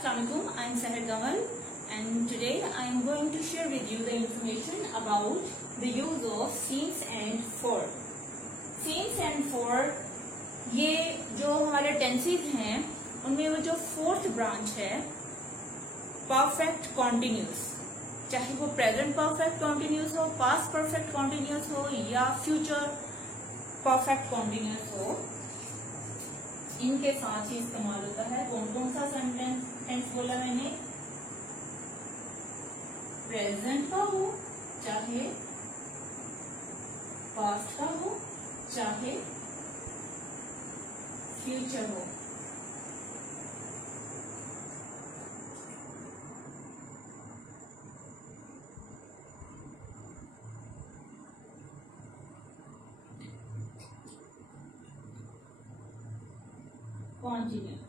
Assalamualaikum. I am Sahar Kamal and today I am going to share with you the information about the use of since and for. Since and for ये जो हमारे tenses हैं उनमें वो जो fourth branch है perfect continuous, चाहे वो प्रेजेंट परफेक्ट कॉन्टिन्यूस हो, पास्ट परफेक्ट कॉन्टिन्यूस हो या फ्यूचर परफेक्ट कॉन्टिन्यूस हो, इनके साथ ही इस्तेमाल होता है। कौन कौन सा सेंटेंस बोला मैंने? प्रेजेंट का हो, चाहे पास्ट का हो, चाहे फ्यूचर हो। कॉन्टिन्यूस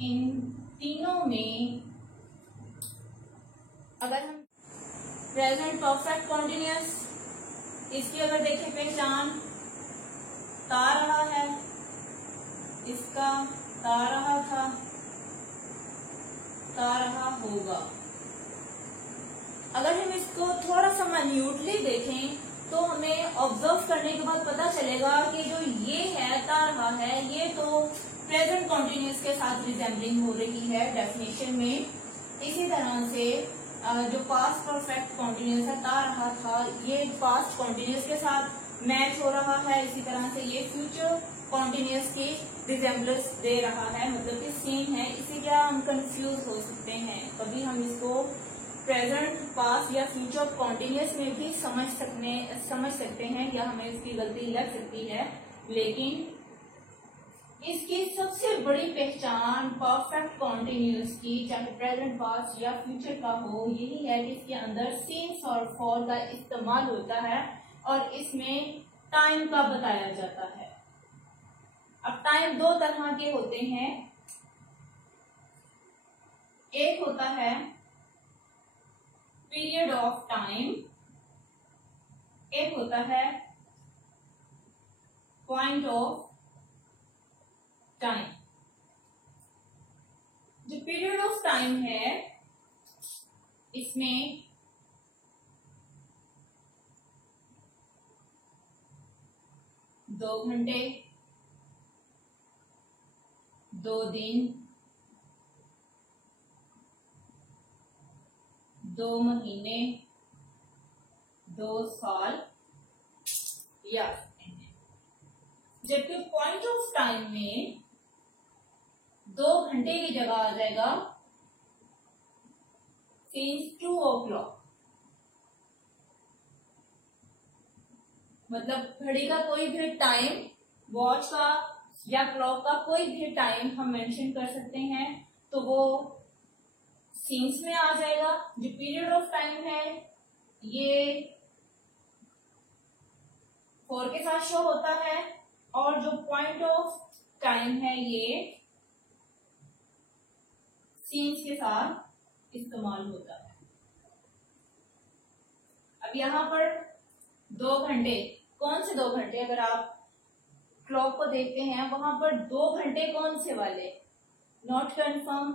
इन तीनों में अगर हम प्रेजेंट परफेक्ट कॉन्टिन्यूस इसकी अगर देखें पहचान, ता रहा है, इसका ता रहा था, ता रहा होगा। अगर हम इसको थोड़ा सा माइन्यूटली देखें तो हमें ऑब्जर्व करने के बाद पता चलेगा कि जो ये है ता रहा है, ये तो प्रेजेंट कॉन्टिन्यूस के साथ रिजेंबलिंग हो रही है डेफिनेशन में। इसी तरह से जो पास्ट परफेक्ट कॉन्टिन्यूस है ता रहा था, ये पास्ट कॉन्टिन्यूस के साथ मैच हो रहा है। इसी तरह से ये फ्यूचर कॉन्टिन्यूस की रिजेंबलेंस दे रहा है, मतलब कि सेम है। इसी क्या हम कंफ्यूज हो सकते हैं, कभी हम इसको प्रेजेंट पास्ट या फ्यूचर कॉन्टिन्यूस में भी समझ सकते हैं या हमें इसकी गलती लग सकती है। लेकिन इसकी सबसे बड़ी पहचान परफेक्ट कॉन्टिन्यूस की, चाहे प्रेजेंट पास्ट या फ्यूचर का हो, यही है कि इसके अंदर सिंस और फॉर का इस्तेमाल होता है और इसमें टाइम का बताया जाता है। अब टाइम दो तरह के होते हैं, एक होता है पीरियड ऑफ टाइम, एक होता है पॉइंट ऑफ टाइम। जो पीरियड ऑफ टाइम है इसमें दो घंटे, 2 दिन, 2 महीने, 2 साल या जबकि पॉइंट ऑफ टाइम में 2 घंटे की जगह आ जाएगा सिंस 2 o'clock। मतलब घड़ी का कोई भी टाइम, वॉच का या क्लॉक का कोई भी टाइम हम मेंशन कर सकते हैं तो वो सिंस में आ जाएगा। जो पीरियड ऑफ टाइम है ये फोर के साथ शो होता है और जो पॉइंट ऑफ टाइम है ये सीन्स के साथ इस्तेमाल होता है। अब यहाँ पर 2 घंटे, कौन से 2 घंटे? अगर आप क्लॉक को देखते हैं वहां पर 2 घंटे कौन से वाले, not confirm.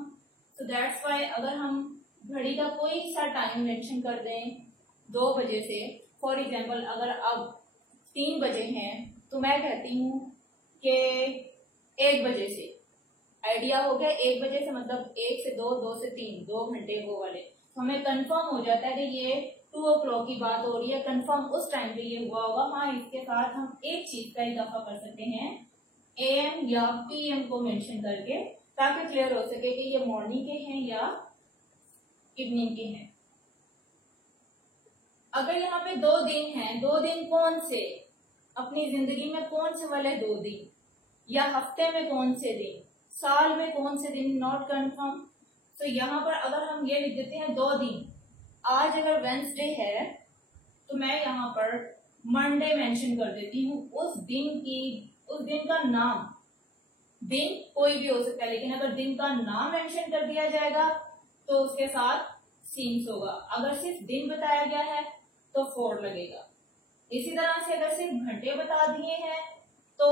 So that's why अगर हम घड़ी का कोई सा टाइम मेंशन कर दें 2 बजे से, फॉर एग्जाम्पल अगर अब 3 बजे हैं तो मैं कहती हूँ कि 1 बजे से, आइडिया हो गया 1 बजे से मतलब 1 से 2, 2 से 3, 2 घंटे वो वाले। तो हमें कंफर्म हो जाता है कि ये 2 o'clock की बात हो रही है, कंफर्म उस टाइम पे ये हुआ होगा। हाँ, इसके साथ हम एक चीज का इजाफा कर सकते हैं, AM या PM को मेंशन करके, ताकि क्लियर हो सके कि ये मॉर्निंग के हैं या इवनिंग के हैं। अगर यहाँ पे 2 दिन हैं, 2 दिन कौन से, अपनी जिंदगी में कौन से वाले 2 दिन, या हफ्ते में कौन से दिन, साल में कौन से दिन, नॉट कंफर्म। तो यहाँ पर अगर हम ये लिख देते हैं 2 दिन, आज अगर वेंसडे है तो मैं यहाँ पर मंडे मेंशन कर देती हूँ। उस दिन का नाम, दिन कोई भी हो सकता है लेकिन अगर दिन का नाम मेंशन कर दिया जाएगा तो उसके साथ सिंस होगा। अगर सिर्फ दिन बताया गया है तो फॉर लगेगा। इसी तरह से अगर सिर्फ घंटे बता दिए हैं तो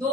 2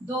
2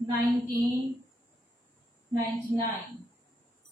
1999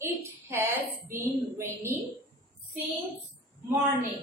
It has been raining since morning.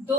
2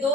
2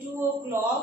2 o'clock